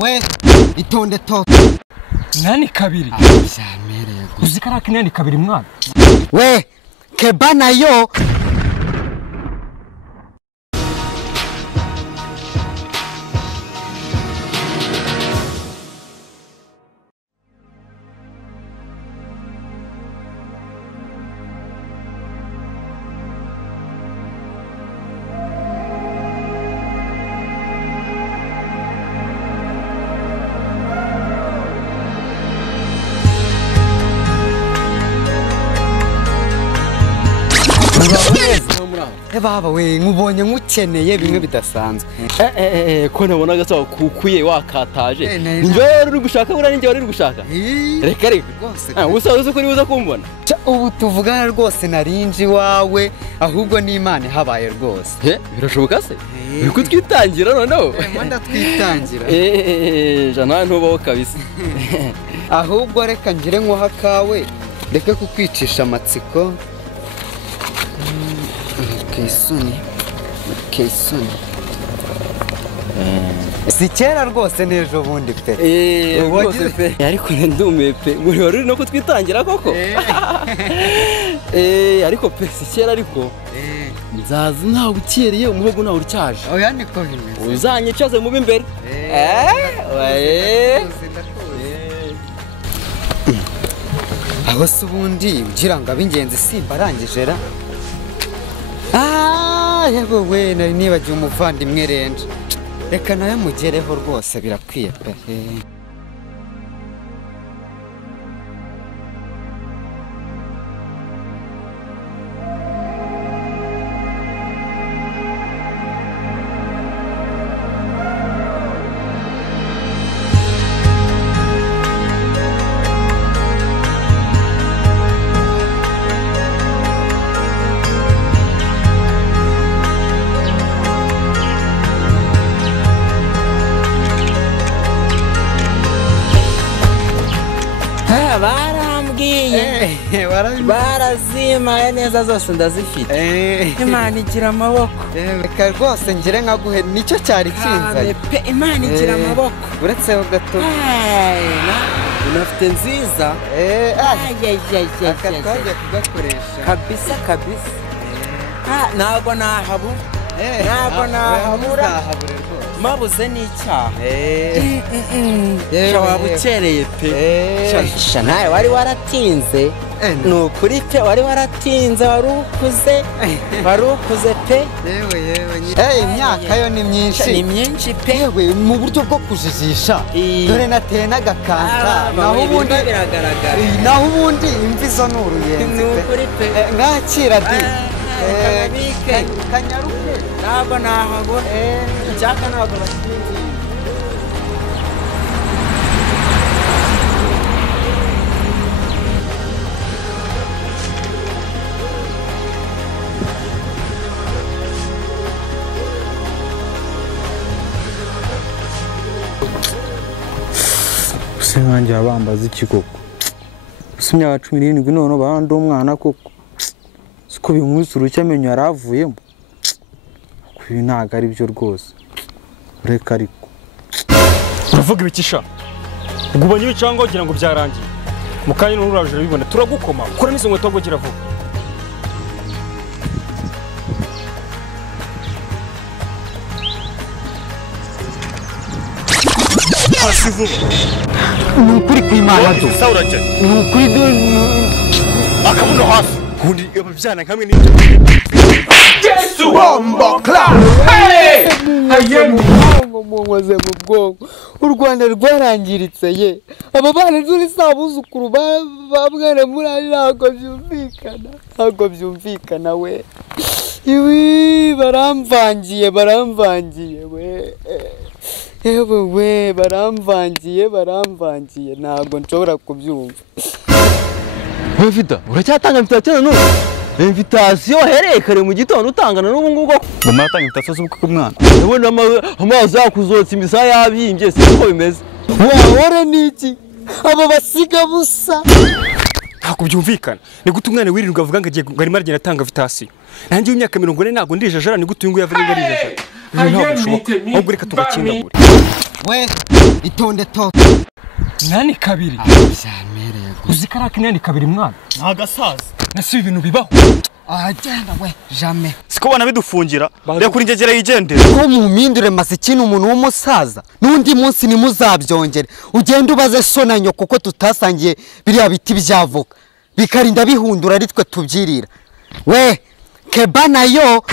we itonde to nani kabiri Shamereye uzikaraka nani kabiri mwana we keba nayo baba we nkubonye ngukeneye bimwe bidasanzwe ko nabona gasaba kukuye wakataje njye uri gushaka bura ninjye uri gushaka reka usaze ko nibuza kumbona ubu tuvugana rwose narinji wawe ahubwo n'Imana habaye rwose birashoboka se uri kutwitangira noneho manda twitangira jana ntubaho kabisa ahubwo reka ngire nko hakawe reka kukwicisha amatsiko Kesoni si kera rwose nejo bundi pe rwose pe ariko ndumiye pe muri wari no kutwitangira koko ariko pe si kera ariko nzazi ntawe ukiriye umuhogo nawe uricyaje oya niko bimeze uzanyicaze mubi imbere aho se ubundi ugira ngo ab'ingenzi simba arangije ra yewe we nari nibagiwe umuvandimwe renje reka nawe mugereho rwose birakwiye pe barazima neza zose ndazifite Imana igira amaboko reka rwose ngire nkaguhe nicyo cyari kinzanye pe Imana igira amaboko uretseho gato unafite nziza aka twagiye kugakoresha kabisa ntabwo nahabura mabuze n'icyaha waba ukereye pe nawe wari waratinze ni ukuri pe wari waratinze wari ukuze pe imyaka yo ni myinshi pe yewe mu buryo bwo kujijisha dore nateye n'agakanta naho ubundi imvi zo ni uruyenzi pe nkakira di kanyaruke ntabwo nahabura icyaka ntabwo bakingiye se nkanjye abambaza iki koko se imyaka 17 none bandi umwana koko siko binkwisura ucyamenyo yaravuyemo ibi ntago ari byo rwose reka ariko uravuga ibikisha ubwo nyibicanga ugira ngo byarangiye mukanye n'ururaje bibona turagukoma kora n'izo nkweto bwo gira vuba hasi vuba ni ukuri kw'Imana do ni ukuri akabuno hasi kundi ababyana kamwe n'ibyo Yesu bombo clap hey ayemi mwoze mu bwonko u Rwanda rwarangiritse ye aba bana zuri sabuzukuru babwana muri ari ntago byumvikana we iwi baramvangiye we yewe we baramvangiye ntago nshobora kubyumva Vita uracyatanga invitation no invitation wahereye kare mu gitondo utangana n'ubu ngubu mama atanga invitation z'ubukwe bw'umwana ubona amazi yakuzotsa imisa yabyimbye siko bimeze wahora niki aba basiga busa ntabwo byumvikana ni gute umwana wirirwa avuga ngo agiye ngari margin atanga invitation nanjye w'imyaka 40 ntabwo ndijajara ni gute uyu nguyu yavuga ngo arijajara ntabwo bishoboka ahubwo reka tugakindagure we itonde to nani kabiri byamereye uzi karaka nani kabiri mwana ntagasaza nasi ibintu bibaho agenda we jamais siko bana bidufungira reka kuri ngegera yigendera ko mumindure masikini umuntu w'umusaza nundi munsi nimuzabyongere ugenda ubaze so na nyoko kuko tutasangiye biriya biti byavoka bikarinda bihundura ari twe tubyirira we keba nayo